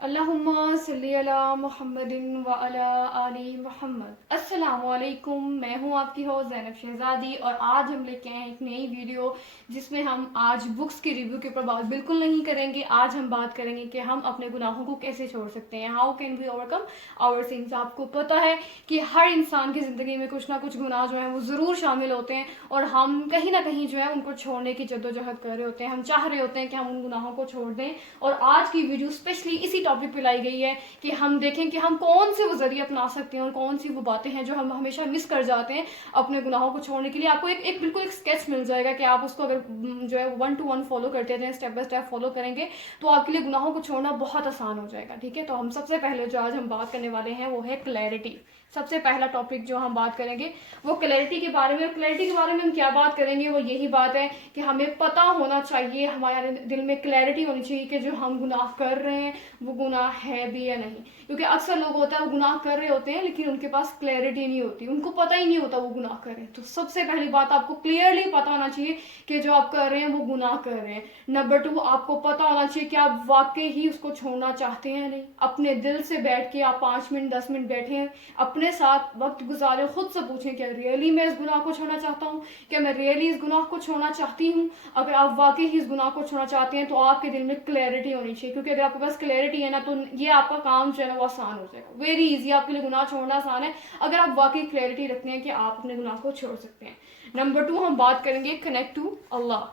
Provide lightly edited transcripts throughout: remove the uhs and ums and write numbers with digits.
अल्लाहुम्मा सल्ली अला मुहम्मदिन व अला आलि मुहम्मद। अस्सलामु अलैकुम, मैं हूँ आपकी होस्ट ज़ैनब शहज़ादी और आज हम लेके आए एक नई वीडियो जिसमें हम आज बुक्स की रिव्यू के ऊपर बात बिल्कुल नहीं करेंगे। आज हम बात करेंगे कि हम अपने गुनाहों को कैसे छोड़ सकते हैं, how can we overcome our sins. आपको पता है कि हर इंसान की ज़िंदगी में कुछ ना कुछ गुनाह जो है वो ज़रूर शामिल होते हैं और हम कहीं ना कहीं जो है उनको छोड़ने की जद्दोजहद कर रहे होते हैं। हम चाह रहे होते हैं कि हम उन गुनाहों को छोड़ दें और आज की वीडियो स्पेशली इसी टॉपिक पे लाई गई है कि हम देखें कि हम कौन से वो जरिए अपना सकते हैं और कौन सी वो बातें हैं जो हम हमेशा मिस कर जाते हैं अपने गुनाहों को छोड़ने के लिए। आपको एक बिल्कुल एक स्केच मिल जाएगा कि आप उसको अगर जो है 1 to 1 फॉलो करते हैं, स्टेप बाय स्टेप फॉलो करेंगे तो आपके लिए गुनाहों को छोड़ना बहुत आसान हो जाएगा। ठीक है, तो हम सबसे पहले जो आज हम बात करने वाले हैं वो है क्लैरिटी। सबसे पहला टॉपिक जो हम बात करेंगे वो क्लैरिटी के बारे में। क्लैरिटी के बारे में हम क्या बात करेंगे, वो यही बात है कि हमें पता होना चाहिए, हमारे दिल में क्लैरिटी होनी चाहिए कि जो हम गुनाह कर रहे हैं वो गुनाह है भी या नहीं। क्योंकि अक्सर लोग होता है वो गुनाह कर रहे होते हैं लेकिन उनके पास क्लैरिटी नहीं होती, उनको पता ही नहीं होता वो गुनाह कर रहे हैं। तो सबसे पहली बात आपको क्लियरली पता होना चाहिए कि जो आप कर रहे हैं वो गुनाह कर रहे हैं। नंबर 2, आपको पता होना चाहिए कि आप वाकई ही उसको छोड़ना चाहते हैं नहीं। अपने दिल से बैठ के आप 5 मिनट 10 मिनट बैठे हैं, अपने साथ वक्त गुजारे, खुद से पूछें क्या रियली मैं इस गुनाह को छोड़ना चाहता हूँ, क्या मैं रियली इस गुनाह को छोड़ना चाहती हूँ। अगर आप वाकई ही इस गुनाह को छोड़ना चाहते हैं तो आपके दिल में क्लैरिटी होनी चाहिए, क्योंकि अगर आपके पास क्लैरिटी है ना तो ये आपका काम जो है ना वो आसान हो जाएगा। वेरी इजी, आपके लिए गुनाह छोड़ना आसान है अगर आप वाकई क्लैरिटी रखते हैं कि आप अपने गुनाह को छोड़ सकते हैं। नंबर 2 हम बात करेंगे connect to Allah.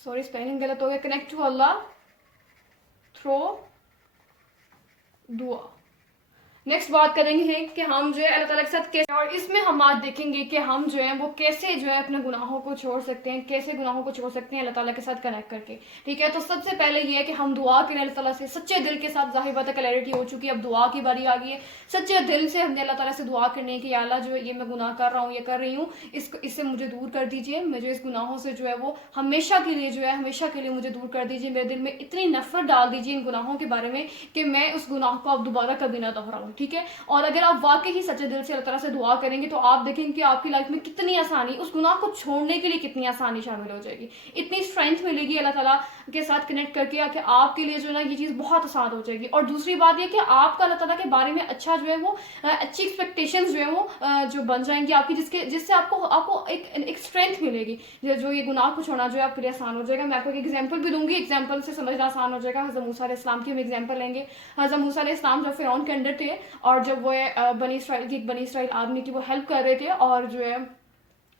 Sorry spelling गलत हो गया, कनेक्ट टू अल्लाह थ्रो दुआ। नेक्स्ट बात करेंगे कि हम जो है अल्लाह ताला के साथ कैसे, और इसमें हम बात देखेंगे कि हम जो है वो कैसे जो है अपने गुनाहों को छोड़ सकते हैं, कैसे गुनाहों को छोड़ सकते हैं अल्लाह ताला के साथ कनेक्ट करके। ठीक है, तो सबसे पहले ये है कि हम दुआ करें अल्लाह ताला से सच्चे दिल के साथ। जाहिर बात है क्लैरिटी हो चुकी है, अब दुआ की बारी आ गई है। सच्चे दिल से हमने अल्लाह ताला से दुआ करनी है कि अल्लाह जो है ये मैं गुनाह कर रहा हूँ, ये कर रही हूँ, इससे मुझे दूर कर दीजिए, मुझे इस गुनाहों से जो है वो हमेशा के लिए जो है हमेशा के लिए मुझे दूर कर दीजिए। मेरे दिल में इतनी नफरत डाल दीजिए इन गुनाहों के बारे में कि मैं उस गुनाह को अब दोबारा कभी ना दोहराऊं। ठीक है, और अगर आप वाकई ही सच्चे दिल से अल्लाह ताला से दुआ करेंगे तो आप देखेंगे कि आपकी लाइफ में कितनी आसानी, उस गुनाह को छोड़ने के लिए कितनी आसानी शामिल हो जाएगी, इतनी स्ट्रेंथ मिलेगी अल्लाह ताला के साथ कनेक्ट करके कि आपके लिए जो है ना ये चीज़ बहुत आसान हो जाएगी। और दूसरी बात यह कि आपका अल्लाह ताला के बारे में अच्छा जो है वो अच्छी एक्सपेक्टेशंस जो है वो जो बन जाएंगी आपकी, जिससे आपको आपको एक स्ट्रेंथ मिलेगी जो ये गुनाह को छोड़ना जो है आपके लिए आसान हो जाएगा। मैं आपको एक एग्जाम्पल भी दूंगी, एग्जाम्पल से समझना आसान हो जाएगा। हज़रत मूसा अलैहिस्सलाम की हम एग्जाम्पल लेंगे। हज़रत मूसा अलैहिस्सलाम जब फिरौन के अंडर थे और जब वो बनी इसराइल आर्मी की वो हेल्प कर रहे थे और जो है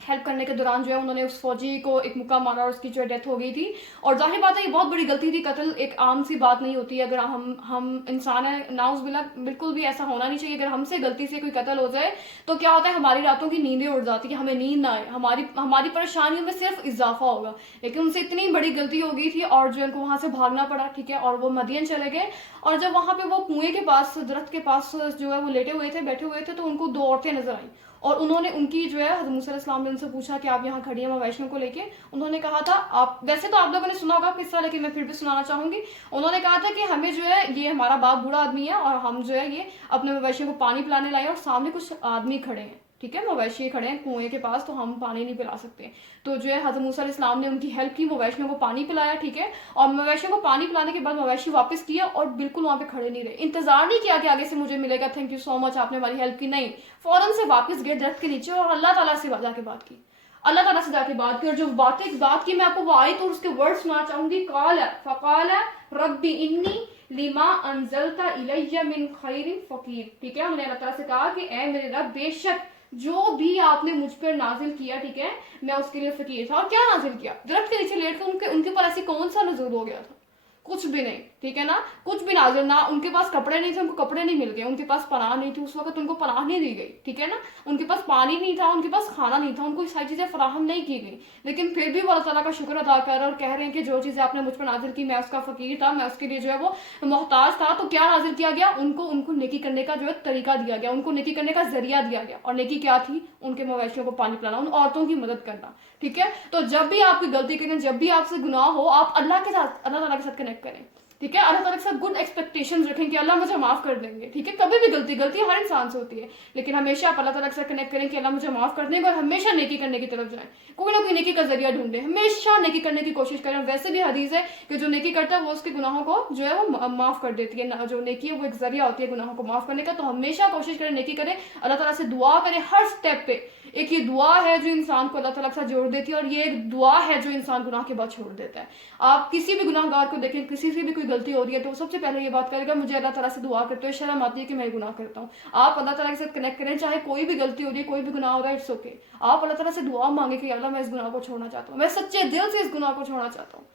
हेल्प करने के दौरान जो है उन्होंने उस फौजी को एक मुक्का मारा और उसकी जो है डेथ हो गई थी। और जाहिर बात है ये बहुत बड़ी गलती थी, कत्ल एक आम सी बात नहीं होती है। अगर हम इंसान है नाउज़ बिल्कुल भी ऐसा होना नहीं चाहिए। अगर हमसे गलती से कोई कत्ल हो जाए तो क्या होता है, हमारी रातों की नींदें उड़ जाती है, हमें नींद ना आए, हमारी परेशानियों में सिर्फ इजाफा होगा। लेकिन उनसे इतनी बड़ी गलती हो गई थी और जो उनको वहां से भागना पड़ा। ठीक है, और वो मदियन चले गए और जब वहां पे वो कुएं के पास, दरख्त के पास जो है वो लेटे हुए थे, बैठे हुए थे, तो उनको 2 औरतें नजर आई और उन्होंने उनकी जो है हज़रत मूसा अलैहिस्सलाम ने उनसे पूछा कि आप यहाँ खड़ी हैं मवेशियों को लेके। उन्होंने कहा था, आप वैसे तो आप लोगों ने सुना होगा किस्सा लेकिन मैं फिर भी सुनाना चाहूंगी। उन्होंने कहा था कि हमें जो है ये हमारा बाप बूढ़ा आदमी है और हम जो है ये अपने मवेशियों को पानी पिलाने लाए और सामने कुछ आदमी खड़े हैं। ठीक है, मवेशी खड़े हैं कुएं के पास तो हम पानी नहीं पिला सकते। तो जो है हज़रत मूसा अलैहिस्सलाम ने उनकी हेल्प की, मवेशियों को पानी पिलाया। ठीक है, और मवेशियों को पानी पिलाने के बाद मवेशी वापस किया और बिल्कुल वहां पे खड़े नहीं रहे, इंतजार नहीं किया कि आगे से मुझे मिलेगा, थैंक यू सो मच आपने हमारी हेल्प की। नहीं, फौरन से वापस गए दरख्त के नीचे और अल्लाह ताला से जाके बात की, अल्लाह ताला से जाके बात की। और जो बात की मैं आपको वो आयत और उसके वर्ड सुनाना चाहूंगी। फ़क़ाल रब्बी इन्नी लिमा अंज़लता इलैया मिन खैरिन फ़क़ीर। ठीक है, हमने अल्लाह ताला से कहा कि ए मेरे रब, बेशक जो भी आपने मुझ पर नाजिल किया, ठीक है, मैं उसके लिए फकीर था। और क्या नाजिल किया, दरख्त के नीचे लेट कर उनके ऊपर ऐसी कौन सा नजूल हो गया था, कुछ भी नहीं। ठीक है ना, कुछ भी नाजिल ना, उनके पास कपड़े नहीं थे, उनको कपड़े नहीं मिल गए, उनके पास पनाह नहीं थी, उस वक्त उनको पनाह नहीं दी गई। ठीक है ना, उनके पास पानी नहीं था, उनके पास खाना नहीं था, उनको सारी चीजें फराहम नहीं की गई। लेकिन फिर भी वो अल्लाह ताला का शुक्र अदा कर रहे और कह रहे हैं कि जो चीजें आपने मुझ पर नाजिल की मैं उसका फकीर था, मैं उसके लिए जो है वो मोहताज था। तो क्या नाजिल किया गया, उनको उनको नेकी करने का जो है तरीका दिया गया, उनको नेकी करने का जरिया दिया गया। और नेकी क्या थी, उनके मवेशियों को पानी पिलाना, उन औरतों की मदद करना। ठीक है, तो जब भी आपकी गलती करें, जब भी आपसे गुनाह हो, आप अल्लाह ताला के साथ कनेक्ट करें। ठीक है। अल्लाह ताला के साथ गुड एक्सपेक्टेशंस रखें कि अल्लाह मुझे माफ कर देंगे, ठीक है। कभी भी गलती हर इंसान से होती है, लेकिन हमेशा आप अल्लाह ताला के साथ कनेक्ट करें कि अल्लाह मुझे माफ कर देंगे, और हमेशा नेकी करने की तरफ जाएं, कोई ना कोई नेकी का जरिया ढूंढे, हमेशा नेकी करने की कोशिश करें। वैसे भी हदीस है कि जो नेकी करता है वो उसके गुनाहों को जो है वो माफ कर देती है, जो नेकी है वो एक जरिया होती है गुनाहों को माफ करने का। तो हमेशा कोशिश करें नेकी करें, अल्लाह ताला से दुआ करें हर स्टेप पे। एक ये दुआ है जो इंसान को अल्लाह ताला के साथ जोड़ देती है, और ये एक दुआ है जो इंसान गुनाह के बाद छोड़ देता है। आप किसी भी गुनाहगार को देखें, किसी से भी कोई गलती हो रही है, तो सबसे पहले ये बात करेगा मुझे अल्लाह ताला से दुआ करते हुए शर्म आती है कि मैं गुनाह करता हूँ। आप अल्लाह ताला के साथ कनेक्ट करें, चाहे कोई भी गलती हो रही है, कोई भी गुनाह हो रहा है, इट्स ओके। आप अल्लाह ताला से दुआ मांगे कि अल्लाह मैं इस गुनाह को छोड़ना चाहता हूँ, मैं सच्चे दिल से इस गुनाह को छोड़ना चाहता हूँ।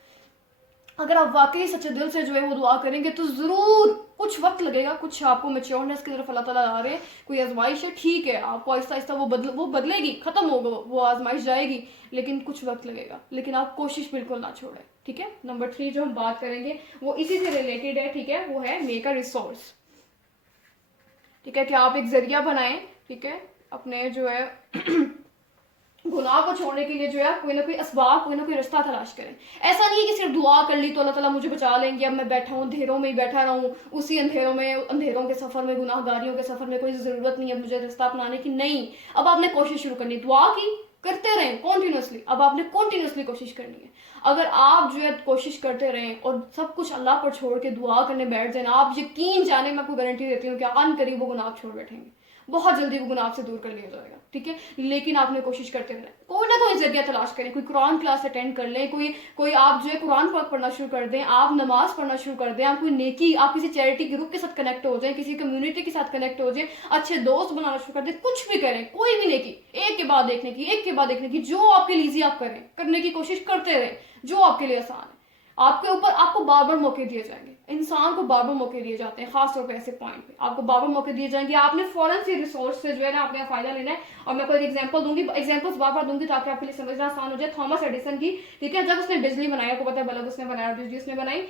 अगर आप वाकई सच्चे दिल से जो है वो दुआ करेंगे तो जरूर कुछ वक्त लगेगा, कुछ आपको मेच्योरनेस की तरफ अल्लाह ताला ला रहे हैं, कोई आजमाइश है, ठीक है, आपको आहिस्ता आहिस्ता वो बदलेगी, खत्म होगा, वो आजमाइश जाएगी, लेकिन कुछ वक्त लगेगा। लेकिन आप कोशिश बिल्कुल ना छोड़ें, ठीक है। नंबर 3 जो हम बात करेंगे वो इसी से रिलेटेड है, ठीक है, वो है मेक अ रिसोर्स, ठीक है, कि आप एक जरिया बनाएं, ठीक है, अपने जो है गुनाह को छोड़ने के लिए जो है कोई ना कोई असबाब, कोई ना कोई रास्ता तलाश करें। ऐसा नहीं है कि सिर्फ दुआ कर ली तो अल्लाह ताला मुझे बचा लेंगे, अब मैं बैठा हूँ अंधेरों में ही बैठा रहूँ, उसी अंधेरों के सफर में, गुनाहगारियों के सफर में कोई जरूरत नहीं है मुझे रास्ता अपनाने की। नहीं, अब आपने कोशिश शुरू करनी, दुआ की, करते रहें कॉन्टिन्यूसली, अब आपने कॉन्टिन्यूसली कोशिश करनी है। अगर आप जो है कोशिश करते रहें और सब कुछ अल्लाह पर छोड़ के दुआ करने बैठ जाए, आप यकीन जाने, मैं आपको गारंटी देती हूँ कि अन करीब वो गुनाह छोड़ बैठेंगे, बहुत जल्दी वो गुनाह से दूर कर लिया जाएगा, ठीक है। लेकिन आपने कोशिश करते रहना, कोई ना कोई जरिया तलाश करें, कोई कुरान क्लास अटेंड कर लें, कोई आप जो है कुरान पाक पढ़ना शुरू कर दें, आप नमाज पढ़ना शुरू कर दें, आप कोई नेकी, आप किसी चैरिटी ग्रुप के साथ कनेक्ट हो जाएं, किसी कम्युनिटी के साथ कनेक्ट हो जाएं, अच्छे दोस्त बनाना शुरू कर दें, कुछ भी करें, कोई भी नेकी, एक के बाद देखने की, जो आपके लिए ईजी आप करें, करने की कोशिश करते रहें, जो आपके लिए आसान है। आपके ऊपर आपको बार बार मौके दिए जाएंगे, इंसान को बार बार मौके दिए जाते हैं, खासतौर पर ऐसे पॉइंट पे आपको बार बार मौके दिए जाएंगे। आपने फौरन से रिसोर्स से जो है ना आपने फायदा लेना है। और मैं कोई एग्जांपल दूंगी, एग्जांपल्स बार बार दूंगी ताकि आपके लिए समझना आसान हो जाए। थॉमस एडिसन की, ठीक है, जब उसने बिजली बनाई, आपको पता है बल्ब उसने बनाया, बिजली उसने बनाई,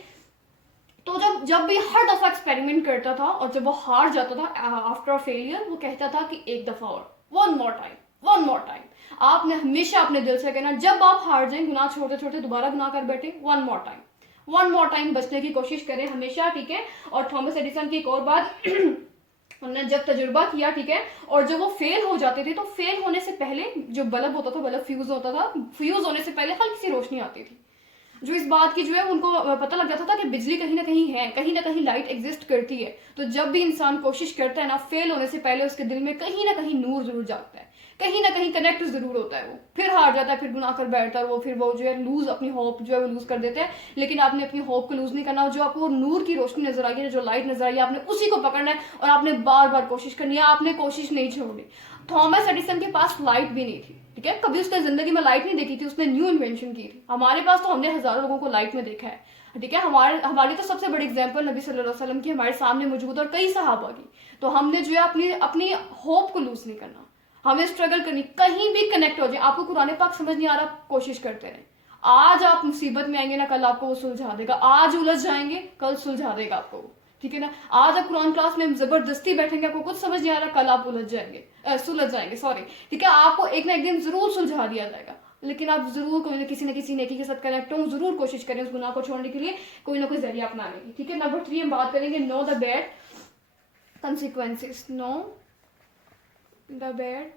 तो जब भी हर दफा एक्सपेरिमेंट करता था और जब वो हार जाता था आफ्टर फेलियर, वो कहता था कि एक दफा और, वन मोर टाइम। आपने हमेशा अपने दिल से कहना, जब आप हार जाएं, गुनाह छोड़ते छोड़ते दोबारा गुनाह कर बैठे, वन मोर टाइम बचने की कोशिश करें हमेशा, ठीक है। और थॉमस एडिसन की एक और बात उन्होंने जब तजुर्बा किया, ठीक है, और जब वो फेल हो जाते थे तो फेल होने से पहले जो बल्ब होता था, बल्ब फ्यूज होने से पहले हल्की सी रोशनी आती थी, जो इस बात की जो है उनको पता लग जाता था कि बिजली कहीं ना कहीं लाइट एग्जिस्ट करती है। तो जब भी इंसान कोशिश करता है ना, फेल होने से पहले उसके दिल में कहीं ना कहीं नूर जरूर जागता है, कहीं ना कहीं कनेक्ट जरूर होता है। वो फिर हार जाता है, फिर गुनाह कर बैठता है, वो फिर वो जो है लूज अपनी होप जो है वो लूज कर देते हैं। लेकिन आपने अपनी होप को लूज नहीं करना, जो आपको नूर की रोशनी नजर आई है, जो लाइट नजर आई है, आपने उसी को पकड़ना है और आपने बार बार कोशिश करनी है, आपने कोशिश नहीं छोड़नी। थॉमस एडिसन के पास लाइट भी नहीं थी, ठीक है, कभी उसने जिंदगी में लाइट नहीं देखी थी, उसने न्यू इन्वेंशन की थी। हमारे पास तो हमने हजारों लोगों को लाइट में देखा है, ठीक है, हमारी तो सबसे बड़ी एग्जांपल नबी सल्लल्लाहु अलैहि वसल्लम की हमारे सामने मौजूद और कई सहाबा की। तो हमने जो है अपनी होप को लूज नहीं करना, हमें स्ट्रगल करनी, कहीं भी कनेक्ट हो जाए। आपको कुरान पाक समझ नहीं आ रहा, कोशिश करते रहे। आज आप मुसीबत में आएंगे ना, कल आपको वो सुलझा देगा। आज उलझ जाएंगे, कल सुलझा देगा आपको, ठीक है ना। आज आप कुरान क्लास में जबरदस्ती बैठेंगे, आपको कुछ समझ नहीं आ रहा, कल आप सुलझ जाएंगे, सॉरी, ठीक है। आपको एक ना एक दिन जरूर सुलझा दिया जाएगा, लेकिन आप जरूर कोई ना किसी नेकी के साथ कनेक्ट हो, जरूर कोशिश करें उस गुनाह को छोड़ने के लिए कोई ना कोई जरिया अपनाने की, ठीक है। नंबर 3 हम बात करेंगे know the bad consequences, know the bad,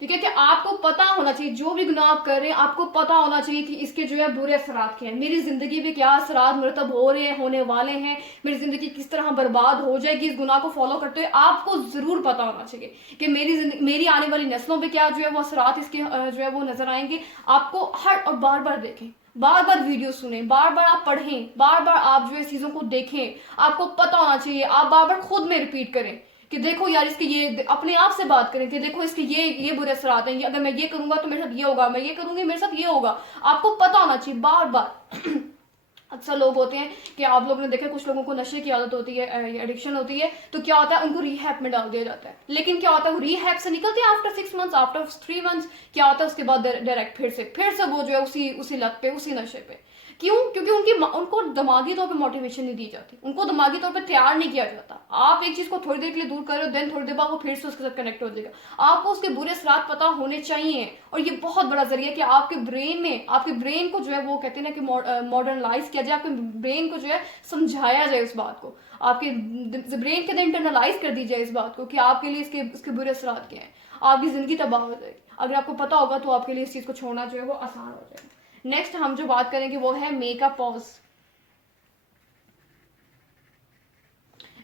ठीक है, कि आपको पता होना चाहिए जो भी गुनाह आप कर रहे हैं, आपको पता होना चाहिए कि इसके जो है बुरे असरात क्या हैं, मेरी जिंदगी में क्या असरात मुरतब हो रहे हैं, होने वाले हैं, मेरी जिंदगी किस तरह बर्बाद हो जाएगी इस गुनाह को फॉलो करते हुए। आपको जरूर पता होना चाहिए कि मेरी आने वाली नस्लों पे क्या जो है वो असरात इसके जो है वो नजर आएंगे। आपको और बार बार देखें, बार बार वीडियो सुने, बार बार आप पढ़ें, बार बार आप जो है चीजों को देखें, आपको पता होना चाहिए। आप बार बार खुद में रिपीट करें कि देखो यार इसके ये, अपने आप से बात करें कि देखो इसके ये बुरे असर आते हैं, अगर मैं ये करूंगा तो मेरे साथ ये होगा, मैं ये करूंगी मेरे साथ ये होगा। आपको पता होना चाहिए बार बार अक्सर लोग होते हैं कि आप लोगों ने देखा कुछ लोगों को नशे की आदत होती है, एडिक्शन होती है, तो क्या होता है उनको रिहैब में डाल दिया जाता है। लेकिन क्या होता है वो रिहैब से निकलते हैं आफ्टर 6 मंथ्स, आफ्टर 3 मंथ्स, क्या होता है उसके बाद डायरेक्ट फिर से वो जो है उसी लत पे, उसी नशे पे। क्यों? क्योंकि उनको दिमागी तौर पे मोटिवेशन नहीं दी जाती, उनको दिमागी तौर पे तैयार नहीं किया जाता। आप एक चीज को थोड़ी देर के लिए दूर कर रहे हो, देन थोड़ी देर बाद वो फिर से उसके साथ कनेक्ट हो जाएगा। आपको उसके बुरे असरात पता होने चाहिए, और ये बहुत बड़ा जरिया कि आपके ब्रेन को जो है वो कहते हैं ना कि मॉडर्नलाइज किया जाए, आपके ब्रेन को जो है समझाया जाए उस बात को, आपके ब्रेन के अंदर इंटरनलाइज कर दी जाए इस बात को कि आपके लिए इसके बुरे असरात क्या हैं। आपकी जिंदगी तबाह हो जाएगी। अगर आपको पता होगा तो आपके लिए इस चीज को छोड़ना जो है वो आसान हो जाएगा। नेक्स्ट हम जो बात करेंगे वो है मेकअप पॉज।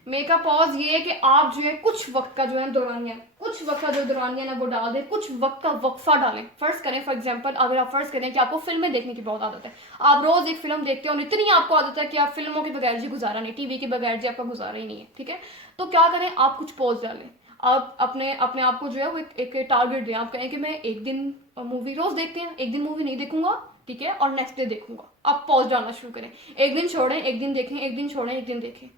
मेकअप पॉज ये है कि आप जो है कुछ वक्त का जो है दौरानिया ना वो डाल दें, कुछ वक्त का वक्फा डालें। फर्ज करें, फॉर एग्जांपल अगर आप फर्ज करें कि आपको फिल्में देखने की बहुत आदत है, आप रोज एक फिल्म देखते हो और इतनी आपको आदत है कि आप फिल्मों के बगैर जी गुजारा नहीं, टीवी के बगैर जी आपका गुजारा ही नहीं है, ठीक है। तो क्या करें, आप कुछ पॉज डालें। आप अपने आप को जो है वो एक टारगेट दें। आप कहें कि मैं एक दिन मूवी, रोज देखते हैं, एक दिन मूवी नहीं देखूंगा, ठीक है, और नेक्स्ट डे देखूंगा। आप पॉज डालना शुरू करें, एक दिन छोड़ें, एक दिन देखें, एक दिन छोड़ें, एक दिन देखें,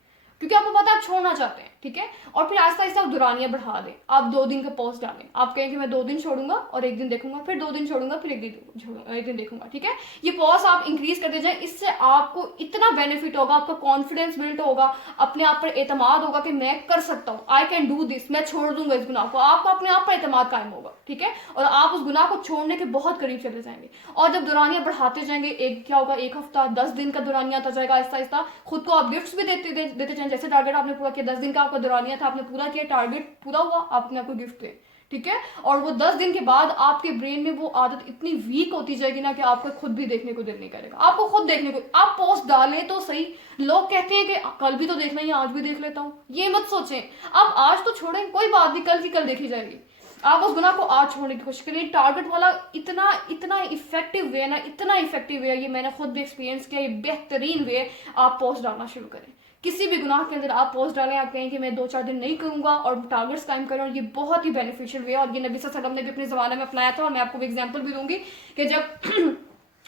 क्योंकि आपको पता है आप छोड़ना चाहते हैं, ठीक है। और फिर आहिस्ता आहिस्ता आप दुरानियां बढ़ा दें। आप 2 दिन का पॉज डालें, आप कहें कि मैं 2 दिन छोड़ूंगा और एक दिन देखूंगा, फिर 2 दिन छोड़ूंगा, फिर एक दिन देखूंगा, ठीक है। ये पॉज आप इंक्रीज करते जाएं, इससे आपको इतना बेनिफिट होगा, आपका कॉन्फिडेंस बिल्ड होगा, अपने आप पर एतमाद होगा कि मैं कर सकता हूँ, आई कैन डू दिस, मैं छोड़ दूंगा इस गुनाह को। आपको अपने आप पर एतमाद कायम होगा, ठीक है, और आप उस गुनाह को छोड़ने के बहुत करीब चले जाएंगे। और जब दुरानियां बढ़ाते जाएंगे, क्या होगा, 1 हफ्ता 10 दिन का दुरानिया आता जाएगा, आहिस्ता आहिस्ता खुद को आप गिफ्ट्स भी देते जाएं। जैसे टारगेट आपने पूरा किया, 10 दिन का आपका दौरानिया था, आपने पूरा किया, टारगेट पूरा हुआ, आपने आपको गिफ्ट दिए, ठीक है। और वो 10 दिन के बाद आपके ब्रेन में वो आदत इतनी वीक होती जाएगी ना कि आपको खुद भी देखने को दिल नहीं करेगा। आपको खुद देखने को, आप पोस्ट डालें तो सही, लोग कहते हैं कि कल भी तो देखना ही, आज भी देख लेता हूं, ये मत सोचें। अब आज तो छोड़ें, कोई बात नहीं, कल की कल देखी जाएगी। आप उस गुनाह को आज छोड़ने की कोशिश करिए। टारगेट वाला इतना इतना इफेक्टिव वे है ना, इतना इफेक्टिव वे है, ये मैंने खुद भी एक्सपीरियंस किया, ये बेहतरीन वे। आप पोस्ट डालना शुरू करें, किसी भी गुनाह के अंदर आप पोस्ट डालें, आप कहें कि मैं 2-4 दिन नहीं करूंगा और टारगेट्स कायम करें, और ये बहुत ही बेनिफिशियल वे है। और ये नबी सल्लल्लाहु अलैहि वसल्लम ने भी अपने ज़माने में अपनाया था। और मैं आपको भी एग्जांपल भी दूंगी कि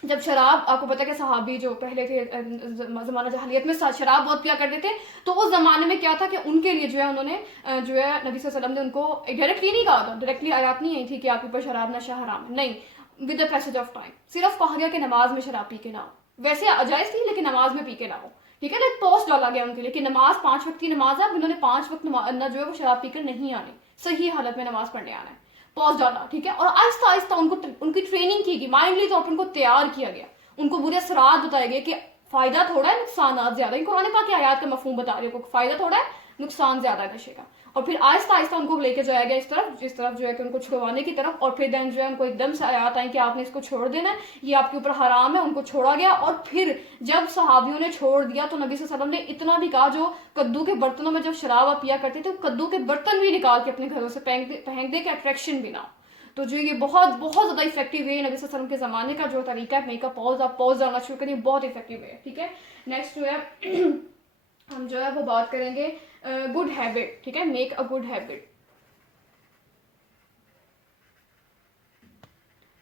जब शराब, आपको पता है कि सहाबी जो पहले के ज़माना जहालियत में शराब बहुत पिया करते थे, तो उस ज़माने में क्या था कि उनके लिए जो है उन्होंने जो है नबी सल्लल्लाहु अलैहि वसल्लम ने उनको डायरेक्टली नहीं कहा था, डायरेक्टली आयत नहीं आई थी कि आपके ऊपर शराब नशा हराम है, नहीं, with the passage of time सिर्फ कहा गया कि नमाज में शराब पी के ना हो। वैसे अजायज थी, लेकिन नमाज में पी के ना हो, ठीक है ना। एक पोस्ट डाला गया उनके लिए कि नमाज 5 वक्त की नमाज है, उन्होंने 5 वक्त जो है वो शराब पीकर नहीं आनी, सही हालत में नमाज पढ़ने आना है, पोस्ट डाला, ठीक है। और आहिस्ता आहिस्ता उनकी ट्रेनिंग की गई, माइंडली तौर पर उनको तैयार किया गया, उनको बुरे असरात बताए गए कि फायदा थोड़ा है, नुकसान ज्यादा है। कुरान पाक की आयत का मफहूम बता रही है, फायदा थोड़ा है, नुकसान ज्यादा है नशे का। और फिर आहिस्ता आहिस्ता उनको लेके जाया गया जिस तरफ जो है कि उनको छुड़वाने की तरफ। और फिर देन जो है उनको एकदम से आयत आई कि आपने इसको छोड़ देना है, ये आपके ऊपर हराम है, उनको छोड़ा गया। और फिर जब सहाबियों ने छोड़ दिया तो नबी सल्लल्लाहु अलैहि वसल्लम ने इतना भी कहा, जो कद्दू के बर्तनों में जब शराब पिया करते थे, कद्दू के बर्तन भी निकाल के अपने घरों से फेंक दे के अट्रैक्शन भी ना। तो जो ये बहुत बहुत ज्यादा इफेक्टिव है नबी सल्लल्लाहु अलैहि वसल्लम के जमाने का जो तरीका है मेकअप पॉज, आप पॉज डालना शुरू करिए, बहुत इफेक्टिव है, ठीक है। नेक्स्ट जो है हम जो है वो बात करेंगे गुड हैबिट, ठीक है, मेक अ गुड हैबिट।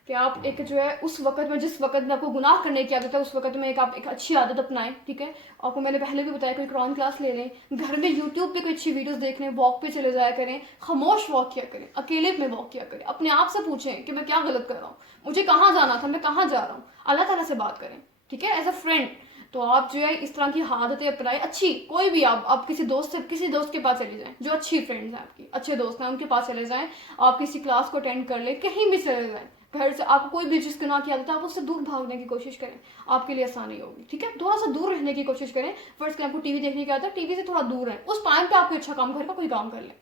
कि आप एक जो है उस वक्त में, जिस वक्त में आपको गुनाह करने की आदत है, उस वक्त में आप एक अच्छी आदत अपनाएं, ठीक है। आपको मैंने पहले भी बताया, कोई कुरान क्लास ले लें, घर में यूट्यूब पे कोई अच्छी वीडियोस देख लें, वॉक पे चले जाया करें, खामोश वॉक किया करें, अकेले में वॉक किया करें, अपने आप से पूछें कि मैं क्या गलत कर रहा हूँ, मुझे कहाँ जाना था, मैं कहाँ जा रहा हूँ, अल्लाह ताला से बात करें, ठीक है, एज अ फ्रेंड। तो आप जो है इस तरह की आदतें अपनाएं, अच्छी कोई भी, आप किसी दोस्त के पास चले जाएं, जो अच्छी फ्रेंड्स हैं, आपकी अच्छे दोस्त हैं, उनके पास चले जाएं। आप किसी क्लास को अटेंड कर लें, कहीं भी चले जाएं, घर से आपको कोई भी जिस गुनाह की आदत है, आप उससे दूर भागने की कोशिश करें, आपके लिए आसानी होगी, ठीक है। थोड़ा सा दूर रहने की कोशिश करें। फर्स्ट करें आपको टीवी देखने की आदत है, टीवी से थोड़ा दूर रहें, उस टाइम पे आपको अच्छा काम, घर का कोई काम कर लें,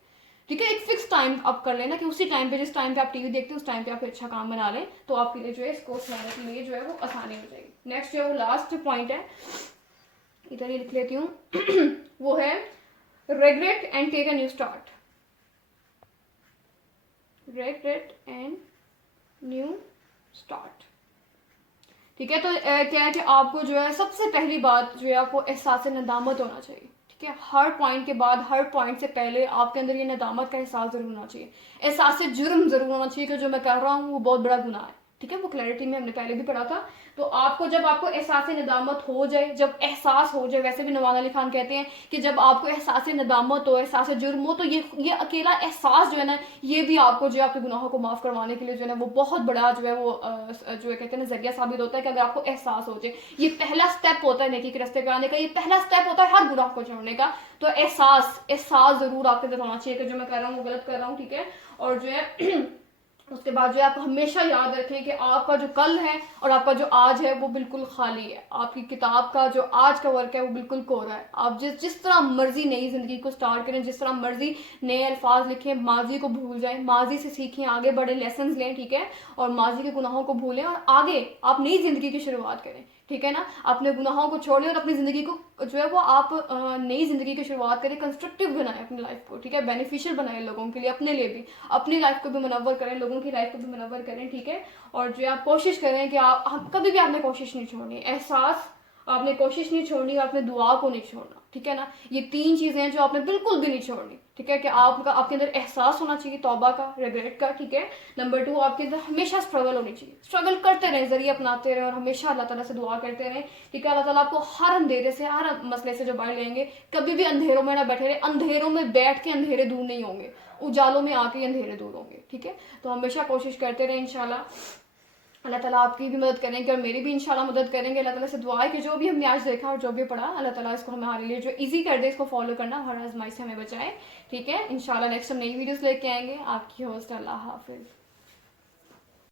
ठीक है। एक फिक्स टाइम आप कर लेना कि उसी टाइम पे, जिस टाइम पे आप टीवी देखते हैं, उस टाइम पे आप अच्छा काम बना लें, तो आपके लिए जो है इसको सुनाने के लिए जो है वो आसानी हो जाएगी। नेक्स्ट जो है वो लास्ट पॉइंट है, इधर ही लिख लेती हूँ वो है regret and take a new start. regret and new start, ठीक है। तो क्या है कि आपको जो है सबसे पहली बात जो है आपको एहसास नदामत होना चाहिए, ठीक है। हर पॉइंट के बाद, हर पॉइंट से पहले आपके अंदर ये नदामत का एहसास जरूर होना चाहिए, एहसास जुर्म जरूर होना चाहिए कि जो मैं कर रहा हूँ वो बहुत बड़ा गुनाह है, ठीक है, वो क्लैरिटी में हमने पहले भी पढ़ा था। तो आपको जब आपको एहसास नदामत हो जाए, जब एहसास हो जाए, वैसे भी नवाज अली खान कहते हैं कि जब आपको एहसास नदामत हो, एहसास जुर्म हो, तो ये अकेला एहसास जो है ना, ये भी आपको जो है आपके गुनाहों को माफ़ करवाने के लिए जो है ना वो बहुत बड़ा जो है वो जो है कहते हैं ना जरिया साबित होता है कि अगर आपको एहसास हो जाए। ये पहला स्टेप होता है नेकी के रास्ते पे आने का, ये पहला स्टेप होता है हर गुनाह को छोड़ने का। तो एहसास ज़रूर आपके अंदर होना चाहिए कि जो मैं कर रहा हूँ वो गलत कर रहा हूँ, ठीक है। और जो है उसके बाद जो है आपको हमेशा याद रखें कि आपका जो कल है और आपका जो आज है वो बिल्कुल खाली है। आपकी किताब का जो आज का वर्क है वो बिल्कुल कोरा है। आप जिस तरह मर्जी नई जिंदगी को स्टार्ट करें, जिस तरह मर्जी नए अल्फाज लिखें, माजी को भूल जाएं, माजी से सीखें, आगे बड़े लेसन लें, ठीक है, और माजी के गुनाहों को भूलें और आगे आप नई जिंदगी की शुरुआत करें, ठीक है ना। अपने गुनाहों को छोड़ लें और अपनी ज़िंदगी को जो है वो आप नई ज़िंदगी की शुरुआत करें, कंस्ट्रक्टिव बनाएं अपनी लाइफ को, ठीक है, बेनिफिशियल बनाएं लोगों के लिए, अपने लिए भी, अपनी लाइफ को भी मुनव्वर करें, लोगों की लाइफ को भी मुनव्वर करें, ठीक है। और जो आप कोशिश करें कि आप कभी भी आपने कोशिश नहीं छोड़नी, एहसास आपने कोशिश नहीं छोड़नी, आपने दुआ को नहीं छोड़ना, ठीक है ना। ये 3 चीज़ें हैं जो आपने बिल्कुल भी नहीं छोड़नी, ठीक है, कि आपके अंदर एहसास होना चाहिए तौबा का, रिग्रेट का, ठीक है। नंबर 2, आपके अंदर हमेशा स्ट्रगल होनी चाहिए, स्ट्रगल करते रहें, जरिए अपनाते रहें और हमेशा अल्लाह ताला से दुआ करते रहें, ठीक है। अल्लाह ताला आपको हर अंधेरे से, हर मसले से जो बाहर लेंगे। कभी भी अंधेरों में ना बैठे रहे, अंधेरों में बैठ के अंधेरे दूर नहीं होंगे, उजालों में आके अंधेरे दूर होंगे, ठीक है। तो हमेशा कोशिश करते रहें, इंशाल्लाह अल्लाह ताला आपकी भी मदद करेंगे और मेरी भी इंशाल्लाह मदद करेंगे। अल्लाह ताला से दुआ है कि जो भी हमने आज देखा और जो भी पढ़ा, अल्लाह ताला इसको हमारे लिए जो इजी कर दे, इसको फॉलो करना, हर आजमाइश से हमें बचाए, ठीक है। इंशाल्लाह नेक्स्ट हम नई वीडियोस लेके आएंगे। आपकी होस्ट, अल्लाह हाफिज़।